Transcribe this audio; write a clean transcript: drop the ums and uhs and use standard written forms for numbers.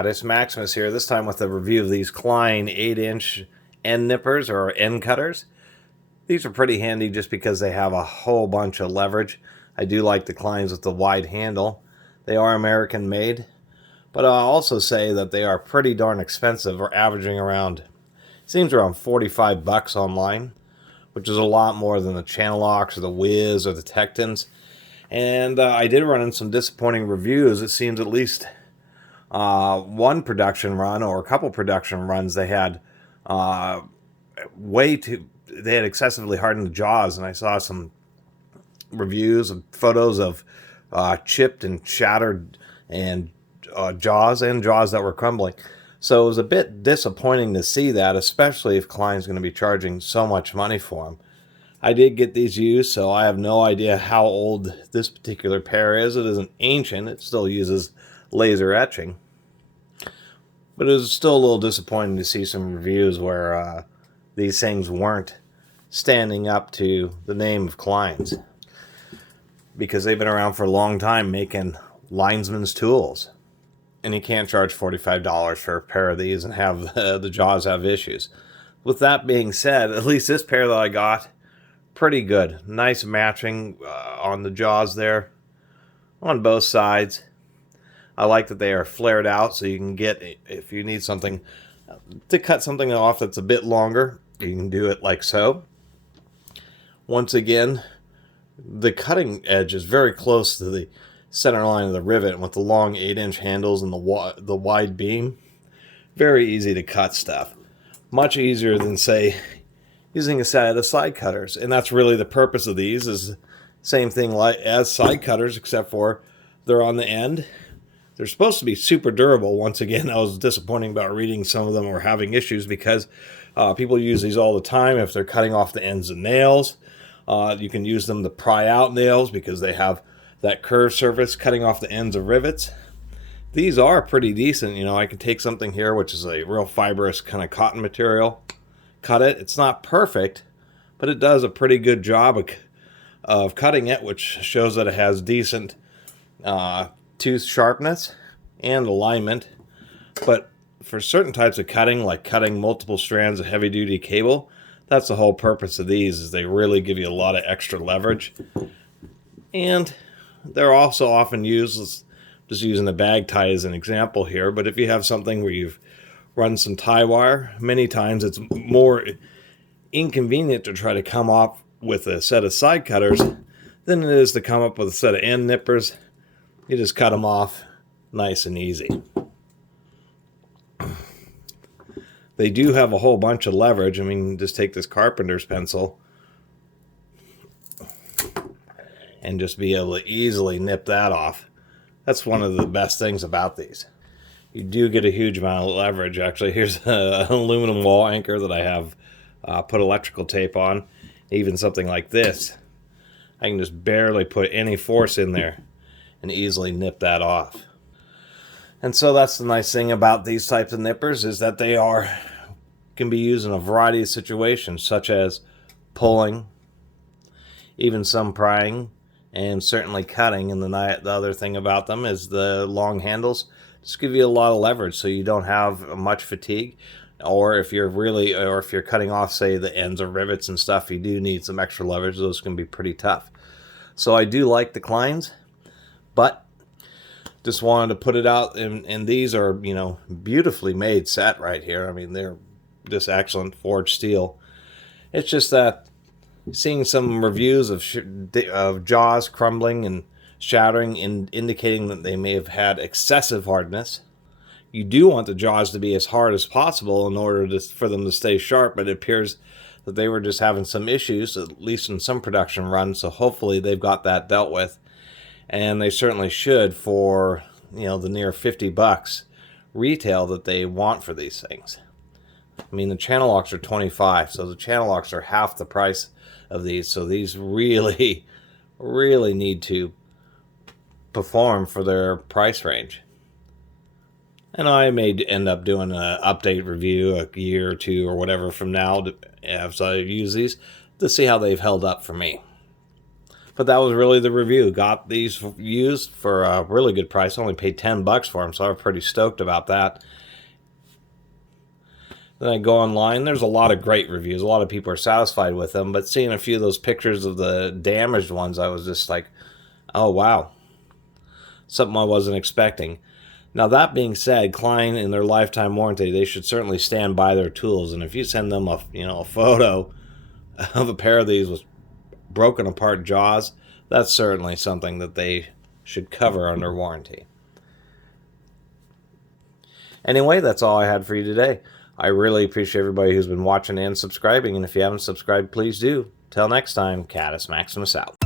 Catus, Maximus here, this time with a review of these Klein 8-inch end nippers or end cutters. These are pretty handy just because they have a whole bunch of leverage. I do like the Kleins with the wide handle. They are American made, but I'll also say that they are pretty darn expensive, or averaging around, seems around 45 bucks online, which is a lot more than the Channel Locks or the Wiz or the Tectons. And I did run in some disappointing reviews. It seems at least one production run or a couple production runs they had they had excessively hardened jaws, and I saw some reviews and photos of chipped and shattered and jaws that were crumbling. So it was a bit disappointing to see that, especially if Klein's going to be charging so much money for them. I did get these used, so I have no idea how old this particular pair is. It isn't ancient. It still uses laser etching. But it was still a little disappointing to see some reviews where these things weren't standing up to the name of Klein's, because they've been around for a long time making linesman's tools. And you can't charge $45 for a pair of these and have the jaws have issues. With that being said, at least this pair that I got, pretty good. Nice matching on the jaws there on both sides. I like that they are flared out, so you can get, if you need something to cut something off that's a bit longer, you can do it like so. Once again, the cutting edge is very close to the center line of the rivet, with the long 8-inch handles and the wide beam. Very easy to cut stuff. Much easier than, say, using a set of side cutters. And that's really the purpose of these, is same thing like as side cutters, except for they're on the end. They're supposed to be super durable. Once again, I was disappointed about reading some of them were having issues because people use these all the time if they're cutting off the ends of nails. You can use them to pry out nails because they have that curved surface cutting off the ends of rivets. These are pretty decent. You know, I can take something here, which is a real fibrous kind of cotton material, cut it. It's not perfect, but it does a pretty good job of cutting it, which shows that it has decent tooth sharpness and alignment. But for certain types of cutting, like cutting multiple strands of heavy-duty cable, that's the whole purpose of these, is they really give you a lot of extra leverage. And they're also often used, just using the bag tie as an example here, but if you have something where you've run some tie wire, many times it's more inconvenient to try to come off with a set of side cutters than it is to come up with a set of end nippers. You just cut them off nice and easy. They do have a whole bunch of leverage. I mean, just take this carpenter's pencil and just be able to easily nip that off. That's one of the best things about these. You do get a huge amount of leverage. Actually, here's an aluminum wall anchor that I have put electrical tape on. Even something like this, I can just barely put any force in there and easily nip that off. And so that's the nice thing about these types of nippers, is that they can be used in a variety of situations, such as pulling, even some prying, and certainly cutting. And the other thing about them is the long handles just give you a lot of leverage, so you don't have much fatigue. Or if you're cutting off, say, the ends of rivets and stuff, you do need some extra leverage. Those can be pretty tough. So I do like the Kleins, but just wanted to put it out. And these are, you know, beautifully made set right here. I mean, they're just excellent forged steel. It's just that seeing some reviews of jaws crumbling and shattering, indicating that they may have had excessive hardness. You do want the jaws to be as hard as possible in order for them to stay sharp, but it appears that they were just having some issues, at least in some production runs, so hopefully they've got that dealt with. And they certainly should, for, you know, the near 50 bucks retail that they want for these things. I mean, the channel locks are 25, so the channel locks are half the price of these, so these really, really need to perform for their price range. And I may end up doing an update review a year or two or whatever from now as I use these to see how they've held up for me. But that was really the review. Got these used for a really good price. Only paid $10 for them, so I was pretty stoked about that. Then I go online. There's a lot of great reviews. A lot of people are satisfied with them. But seeing a few of those pictures of the damaged ones, I was just like, oh, wow. Something I wasn't expecting. Now, that being said, Klein, in their lifetime warranty, they should certainly stand by their tools. And if you send them a photo of a pair of these with broken apart jaws, that's certainly something that they should cover under warranty. Anyway, that's all I had for you today. I really appreciate everybody who's been watching and subscribing, and if you haven't subscribed, please do. Till next time, Catus Maximus out.